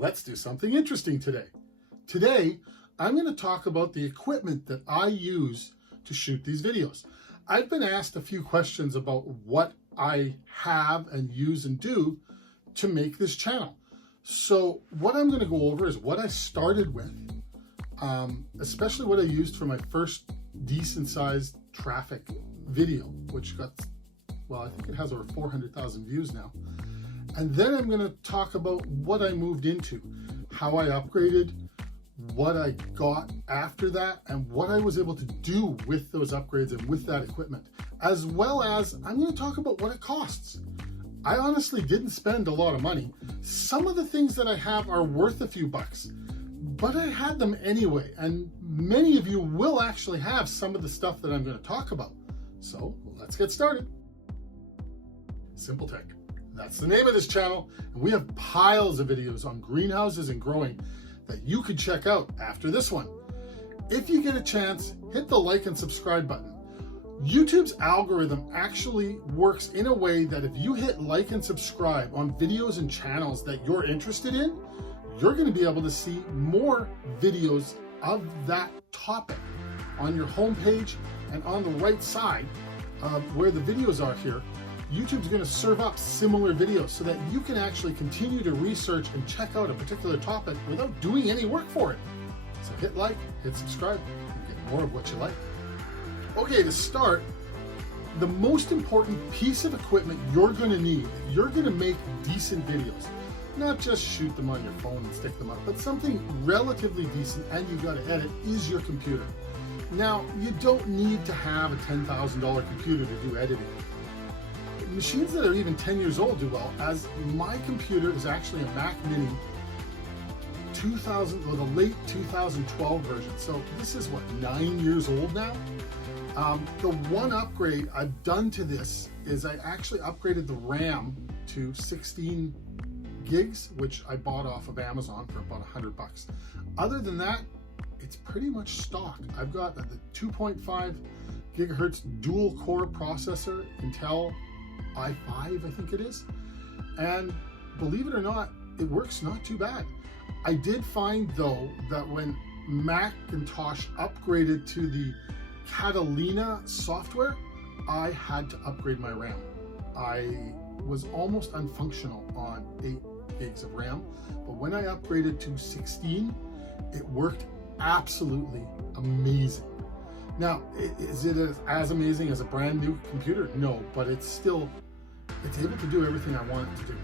Let's do something interesting today. Today, I'm going to talk about the equipment that I use to shoot these videos. I've been asked a few questions about what I have and use and do to make this channel. So what I'm going to go over is what I started with, especially what I used for my first decent sized traffic video, which got, well, I think it has over 400,000 views now. And then I'm going to talk about what I moved into, how I upgraded, what I got after that, and what I was able to do with those upgrades and with that equipment, as well as I'm going to talk about what it costs. I honestly didn't spend a lot of money. Some of the things that I have are worth a few bucks, but I had them anyway, and many of you will actually have some of the stuff that I'm going to talk about. So let's get started. Simple Tech. That's the name of this channel, and we have piles of videos on greenhouses and growing that you could check out after this one. If you get a chance, hit the like and subscribe button. YouTube's algorithm actually works in a way that if you hit like and subscribe on videos and channels that you're interested in, you're going to be able to see more videos of that topic on your homepage, and on the right side where the videos are here. YouTube's going to serve up similar videos so that you can actually continue to research and check out a particular topic without doing any work for it. So hit like, hit subscribe, and get more of what you like. Okay, to start, the most important piece of equipment you're going to need, you're going to make decent videos. Not just shoot them on your phone and stick them up, but something relatively decent and you got to edit is your computer. Now, you don't need to have a $10,000 computer to do editing. Machines that are even 10 years old do well, as my computer is actually a Mac Mini 2000, or the late 2012 version. So this is what, 9 years old now? The one upgrade I've done to this is I actually upgraded the RAM to 16 gigs, which I bought off of Amazon for about $100. Other than that, it's pretty much stock. I've got the 2.5 gigahertz dual core processor, Intel i5, I think it is. And believe it or not, it works not too bad. I did find though that when Macintosh upgraded to the Catalina software, I had to upgrade my RAM. I was almost unfunctional on 8 gigs of RAM, but when I upgraded to 16, it worked absolutely amazing. Now, is it as amazing as a brand new computer? No, but it's able to do everything I want it to do.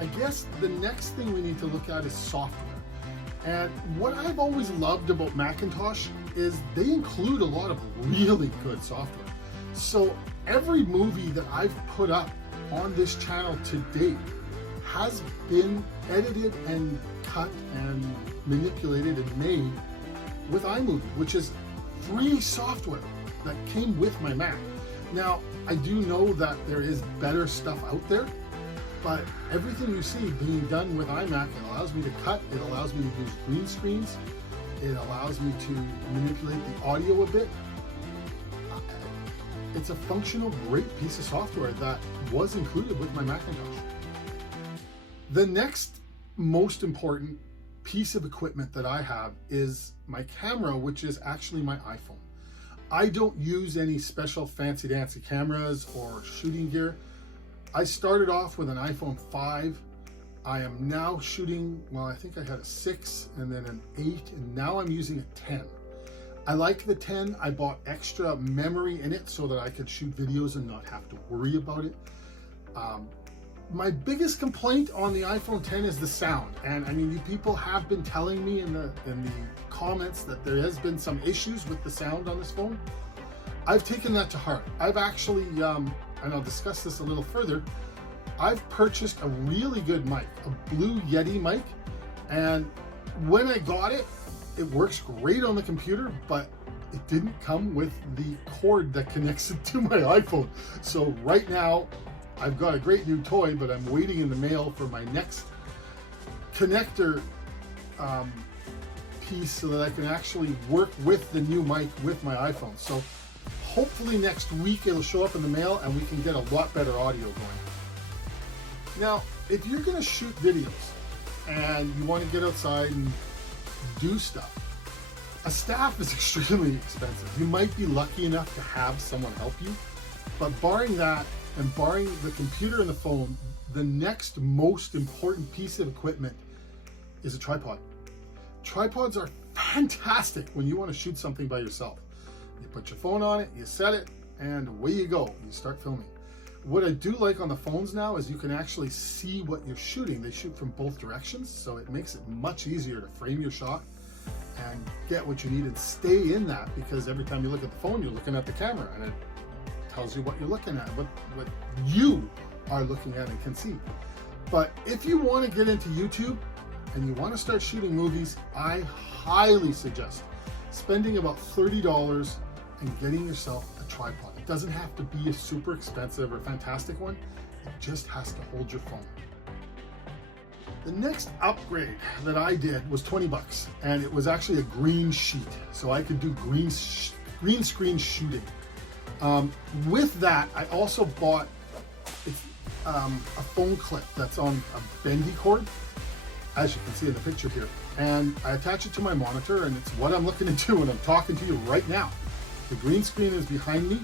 I guess the next thing we need to look at is software. And what I've always loved about Macintosh is they include a lot of really good software. So every movie that I've put up on this channel to date has been edited and cut and manipulated and made with iMovie, which is free software that came with my Mac. Now, I do know that there is better stuff out there, but everything you see being done with iMac, it allows me to cut, it allows me to use green screens, it allows me to manipulate the audio a bit. It's a functional, great piece of software that was included with my Macintosh. The next most important piece of equipment that I have is my camera, which is actually my iPhone. I don't use any special fancy dancy cameras or shooting gear. I started off with an iPhone 5. I am now shooting, well, I think I had a 6 and then an 8, and now I'm using a 10. I like the 10. I bought extra memory in it so that I could shoot videos and not have to worry about it. My biggest complaint on the iPhone 10 is the sound. And I mean, you people have been telling me in the comments that there has been some issues with the sound on this phone. I've taken that to heart. I've actually, and I'll discuss this a little further, I've purchased a really good mic, a Blue Yeti mic. And when I got it, it works great on the computer, but it didn't come with the cord that connects it to my iPhone. So right now, I've got a great new toy, but I'm waiting in the mail for my next connector piece so that I can actually work with the new mic with my iPhone. So hopefully next week it'll show up in the mail and we can get a lot better audio going. Now, if you're going to shoot videos, and you want to get outside and do stuff. A staff is extremely expensive. You might be lucky enough to have someone help you, but barring that and barring the computer and the phone, the next most important piece of equipment is a tripod. Tripods are fantastic when you want to shoot something by yourself. You put your phone on it, you set it, and away you go. You start filming. What I do like on the phones now is you can actually see what you're shooting. They shoot from both directions, so it makes it much easier to frame your shot and get what you need and stay in that, because every time you look at the phone, you're looking at the camera and it tells you what you're looking at, what you are looking at and can see. But if you want to get into YouTube and you want to start shooting movies, I highly suggest spending about $30 and getting yourself a tripod. It doesn't have to be a super expensive or fantastic one. It just has to hold your phone. The next upgrade that I did was 20 bucks, and it was actually a green sheet, so I could do green screen shooting. With that, I also bought a phone clip that's on a bendy cord, as you can see in the picture here, and I attach it to my monitor, and it's what I'm looking into when I'm talking to you right now. The green screen is behind me.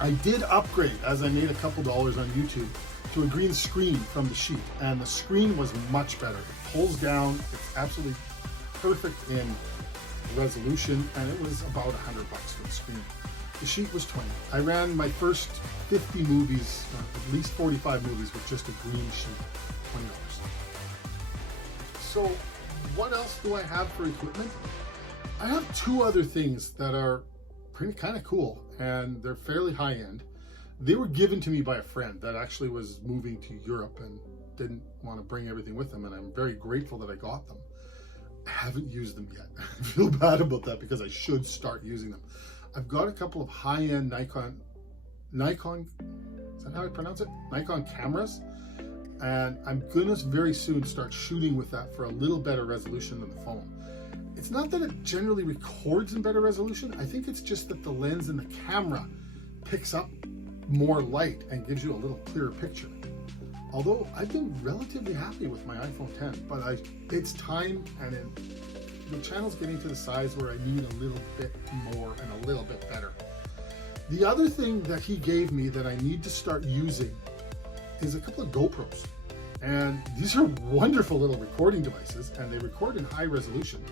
I did upgrade, as I made a couple dollars on YouTube, to a green screen from the sheet, and the screen was much better. It pulls down, it's absolutely perfect in resolution, and it was about 100 bucks for the screen. The sheet was 20. I ran my first 50 movies, at least 45 movies, with just a green sheet, $20. So what else do I have for equipment? I have two other things that are kind of cool, and they're fairly high end. They were given to me by a friend that actually was moving to Europe and didn't want to bring everything with him, and I'm very grateful that I got them. I haven't used them yet. I feel bad about that because I should start using them. I've got a couple of high-end Nikon, is that how I pronounce it? Nikon cameras, and I'm gonna very soon start shooting with that for a little better resolution than the phone. It's not that it generally records in better resolution. I think it's just that the lens in the camera picks up more light and gives you a little clearer picture. Although I've been relatively happy with my iPhone 10, but it's time, and the channel's getting to the size where I need a little bit more and a little bit better. The other thing that he gave me that I need to start using is a couple of GoPros. And these are wonderful little recording devices, and they record in high resolution.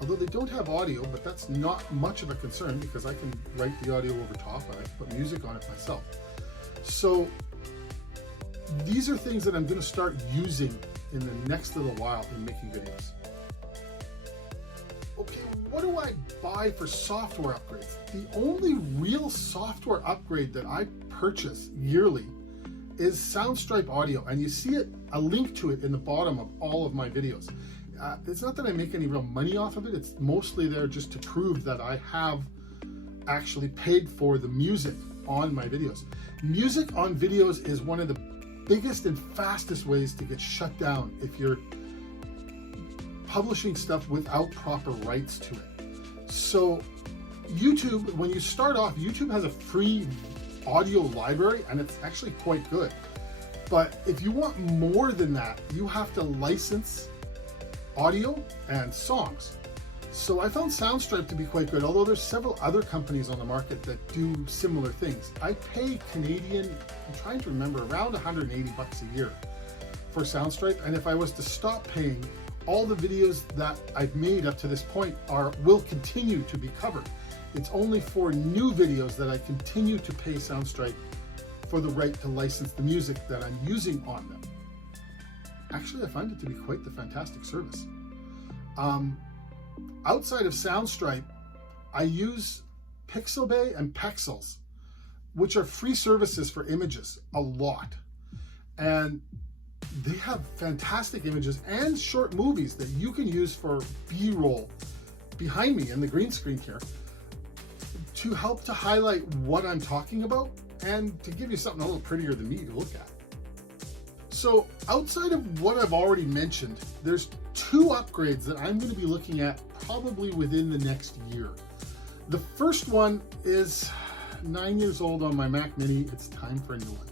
Although they don't have audio, but that's not much of a concern because I can write the audio over top and I can put music on it myself. So these are things that I'm going to start using in the next little while in making videos. Okay, what do I buy for software upgrades? The only real software upgrade that I purchase yearly is Soundstripe audio, and you see a link to it in the bottom of all of my videos. It's not that I make any real money off of it, it's mostly there just to prove that I have actually paid for the music on my videos. Music on videos is one of the biggest and fastest ways to get shut down if you're publishing stuff without proper rights to it. So YouTube, when you start off, YouTube has a free audio library, and it's actually quite good. But if you want more than that, you have to license audio and songs. So I found Soundstripe to be quite good, although there's several other companies on the market that do similar things. I pay Canadian, I'm trying to remember, around 180 bucks a year for Soundstripe, and if I was to stop paying, all the videos that I've made up to this point will continue to be covered. It's only for new videos that I continue to pay Soundstripe for the right to license the music that I'm using on them. Actually, I find it to be quite the fantastic service. Outside of Soundstripe, I use Pixabay and Pexels, which are free services for images, a lot. And they have fantastic images and short movies that you can use for B-roll behind me in the green screen here to help to highlight what I'm talking about and to give you something a little prettier than me to look at. So outside of what I've already mentioned, there's two upgrades that I'm going to be looking at probably within the next year. The first one is 9 years old on my Mac Mini. It's time for a new one.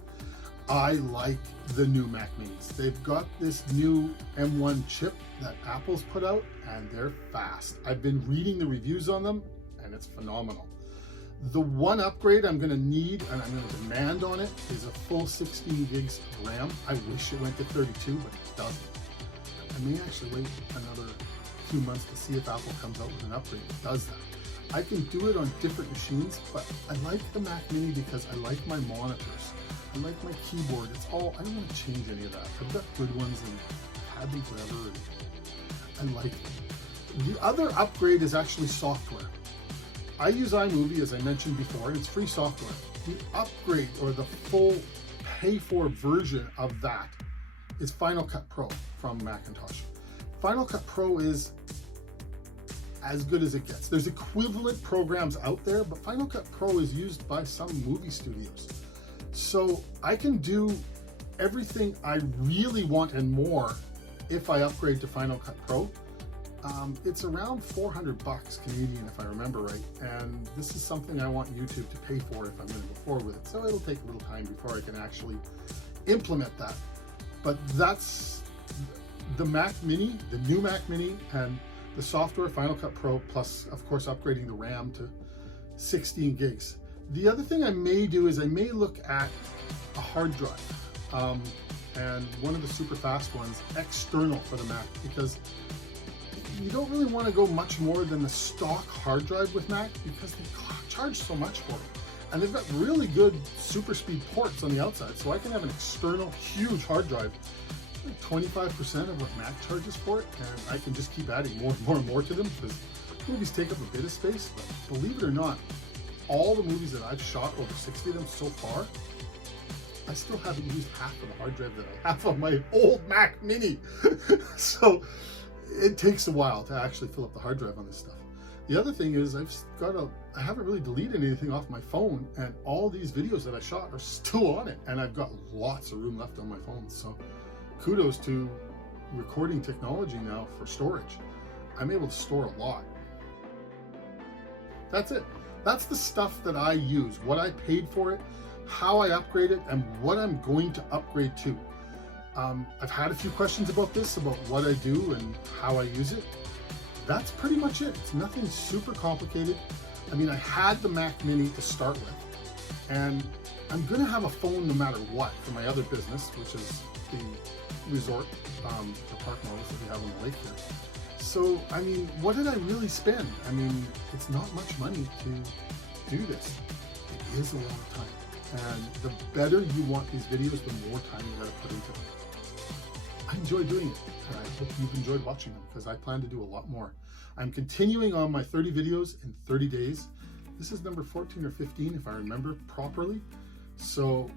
I like the new Mac Minis. They've got this new M1 chip that Apple's put out, and they're fast. I've been reading the reviews on them, and it's phenomenal. The one upgrade I'm going to need, and I'm going to demand on it, is a full 16 gigs of RAM. I wish it went to 32, but it doesn't. I may actually wait another few months to see if Apple comes out with an upgrade that does that. I can do it on different machines, but I like the Mac Mini because I like my monitors. I like my keyboard. It's all, I don't want to change any of that. I've got good ones and I've had them forever, and I like them. The other upgrade is actually software. I use iMovie, as I mentioned before, and it's free software. The upgrade, or the full pay-for version of that, is Final Cut Pro from Macintosh. Final Cut Pro is as good as it gets. There's equivalent programs out there, but Final Cut Pro is used by some movie studios. So I can do everything I really want and more if I upgrade to Final Cut Pro. It's around 400 bucks Canadian, if I remember right. And this is something I want YouTube to pay for if I'm going to go forward with it. So it'll take a little time before I can actually implement that. But that's the Mac Mini, the new Mac Mini, and the software Final Cut Pro, plus of course upgrading the RAM to 16 gigs. The other thing I may do is I may look at a hard drive, and one of the super fast ones external for the Mac, because you don't really want to go much more than the stock hard drive with Mac because they charge so much for it. And they've got really good super speed ports on the outside, so I can have an external huge hard drive, like 25% of what Mac charges for it, and I can just keep adding more and more and more to them because movies take up a bit of space. But believe it or not, all the movies that I've shot, over 60 of them so far, I still haven't used half of the hard drive that I have on my old Mac Mini. So it takes a while to actually fill up the hard drive on this stuff. The other thing is I haven't really deleted anything off my phone, and all these videos that I shot are still on it, and I've got lots of room left on my phone. So kudos to recording technology now for storage. I'm able to store a lot. That's it. That's the stuff that I use, what I paid for it, how I upgrade it, and what I'm going to upgrade to. I've had a few questions about this, about what I do and how I use it. That's pretty much it. It's nothing super complicated. I mean, I had the Mac Mini to start with, and I'm going to have a phone no matter what for my other business, which is the resort, the park models that we have on the lake here. So, I mean, what did I really spend? I mean, it's not much money to do this. It is a lot of time. And the better you want these videos, the more time you gotta put into them. I enjoy doing it, and I hope you've enjoyed watching them, because I plan to do a lot more. I'm continuing on my 30 videos in 30 days. This is number 14 or 15, if I remember properly. So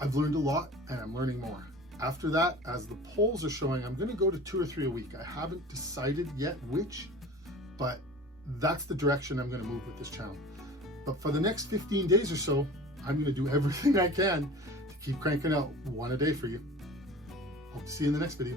I've learned a lot, and I'm learning more. After that, as the polls are showing, I'm going to go to 2 or 3 a week. I haven't decided yet which, but that's the direction I'm going to move with this channel. But for the next 15 days or so, I'm going to do everything I can to keep cranking out one a day for you. Hope to see you in the next video.